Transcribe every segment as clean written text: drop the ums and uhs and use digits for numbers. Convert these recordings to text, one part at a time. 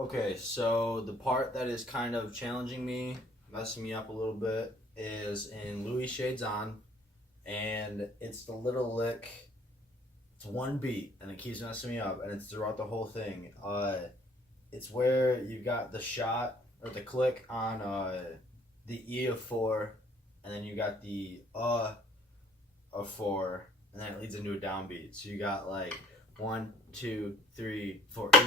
Okay, so the part that is kind of challenging me, messing me up a little bit, is in Louis Shades On, and it's the little lick. It's one beat, and it keeps messing me up, and it's throughout the whole thing. It's where you got the shot or the click on the E of four, and then you got the of four, and then it leads into a downbeat. So you got like 1, 2, 3, 4, E,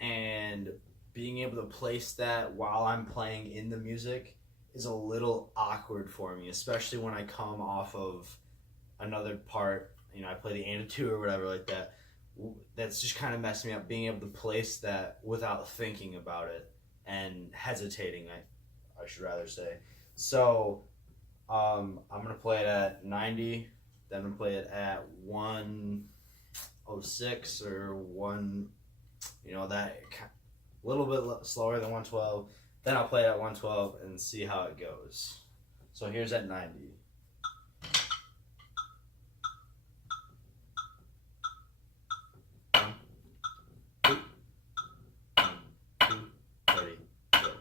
and being able to place that while I'm playing in the music is a little awkward for me, especially when I come off of another part. I play the and two or whatever like that. That's just kind of messing me up. Being able to place that without thinking about it and hesitating, I should rather say. So I'm gonna play it at 90. Then I'm gonna play it at 106 or one. That a little bit slower than 112. Then I'll play it at 112 and see how it goes. So here's at 90. One, two, 1, 2, ready, go.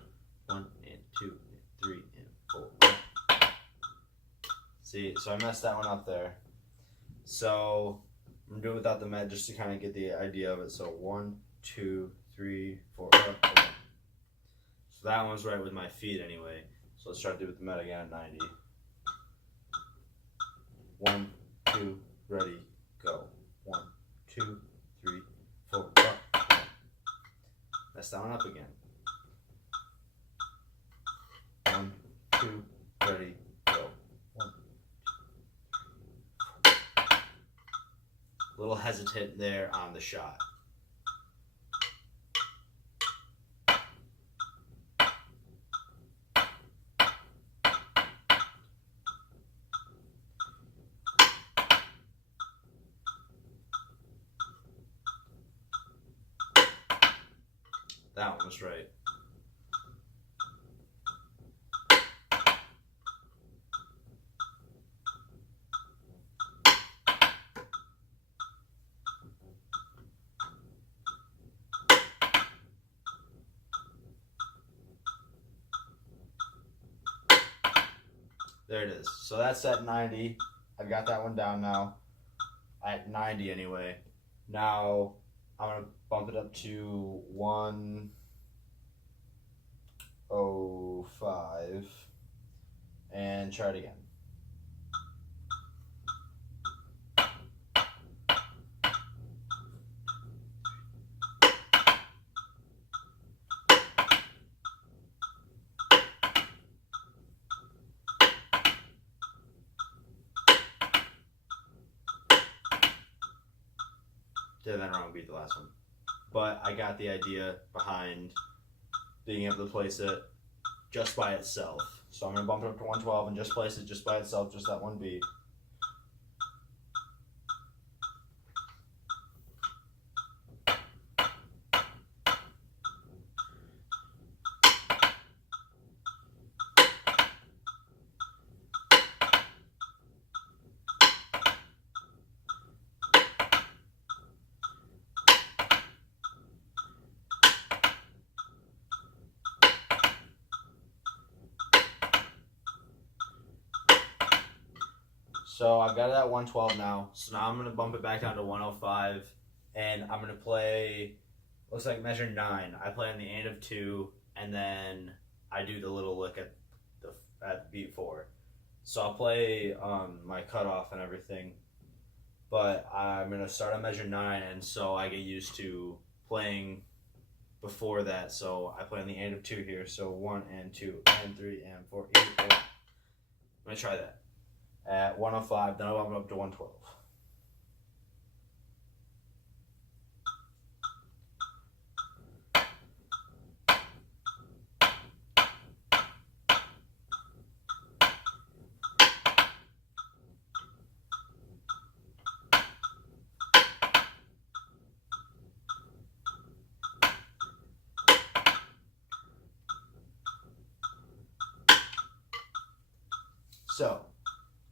1 and 2 and 3 and 4. See, so I messed that one up there. So I'm doing it without the med just to kind of get the idea of it. So 1, 2, 3, 4. So that one's right with my feet anyway. So let's try to do it with the med again at 90. 1, 2, ready, go. 1, 2, 3, 4. Mess that one up again. 1, 2, ready, go. 1. A little hesitant there on the shot. That one was right. There it is. So that's at 90. I've got that one down now. At 90 anyway. Now I'm going to bump it up to 105 and try it again. Did that wrong, beat the last one. But I got the idea behind being able to place it just by itself. So I'm going to bump it up to 112 and just place it just by itself, just that one beat. So I've got it at 112 now. So now I'm going to bump it back down to 105. And I'm going to play, looks like measure 9. I play on the and of 2. And then I do the little lick at beat 4. So I'll play my cutoff and everything. But I'm going to start on measure 9. And so I get used to playing before that. So I play on the and of 2 here. So 1 and 2 and 3 and 4. 8, 4. I'm going to try that. At 105, then I'll bump it up to 112. So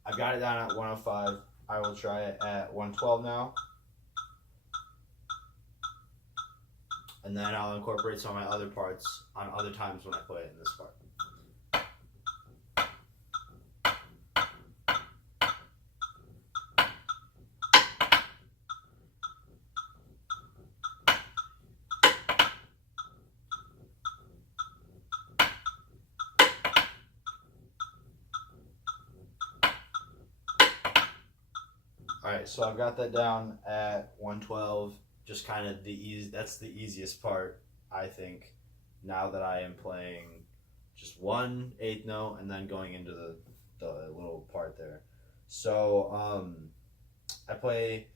I've got it down at 105. I will try it at 112 now. and then I'll incorporate some of my other parts on other times when I play it in this part. All right, so I've got that down at 112. Just kind of that's the easiest part, I think, now that I am playing just 1/8 note and then going into the little part there. So I play,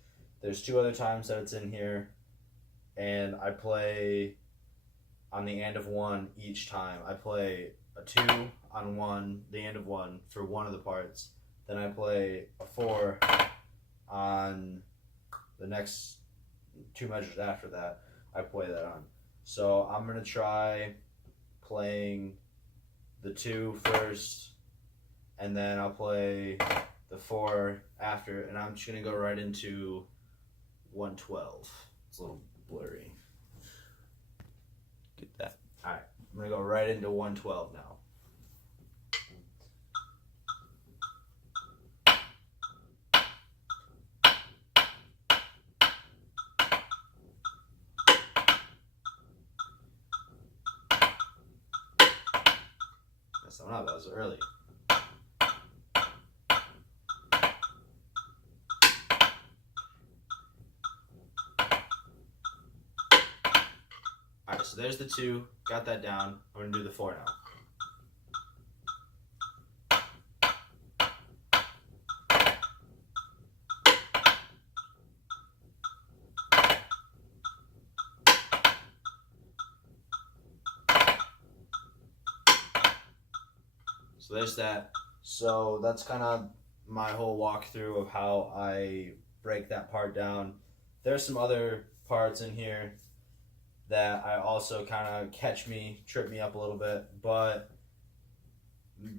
there's 2 other times that it's in here, and I play on the end of 1 each time. I play a 2 on 1, the end of 1 for one of the parts. Then I play a 4 on the next 2 measures after that. I play that on. So I'm going to try playing the 2 first, and then I'll play the 4 after, and I'm just going to go right into 112. It's a little blurry. Get that. All right, I'm going to go right into 112 now. So no, that was early. Alright, so there's the 2. Got that down. I'm going to do the 4 now. So there's that. So that's kind of my whole walkthrough of how I break that part down. There's some other parts in here that I also kind of trip me up a little bit, but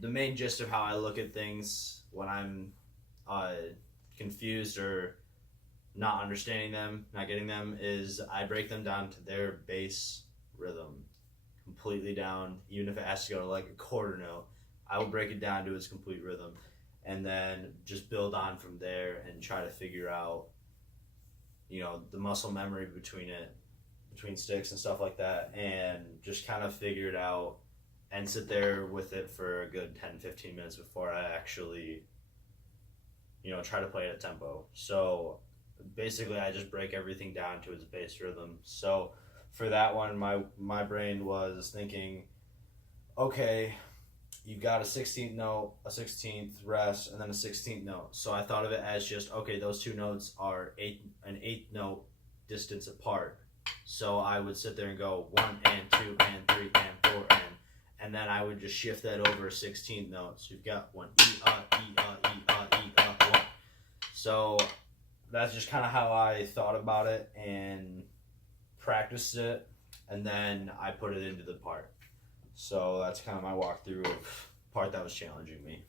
the main gist of how I look at things when I'm confused or not understanding them, not getting them, is I break them down to their base rhythm, completely down. Even if it has to go to like a quarter note, I will break it down to its complete rhythm, and then just build on from there and try to figure out, the muscle memory between sticks and stuff like that, and just kind of figure it out and sit there with it for a good 10-15 minutes before I actually, try to play it at tempo. So basically I just break everything down to its base rhythm. So for that one, my brain was thinking, okay, you've got a 16th note, a 16th rest, and then a 16th note. So I thought of it as just, okay, those 2 notes are an 8th note distance apart. So I would sit there and go 1 and 2 and 3 and 4 and then I would just shift that over 16th notes. You've got 1 E E 1. So that's just kind of how I thought about it and practiced it, and then I put it into the part. So that's kind of my walkthrough of part that was challenging me.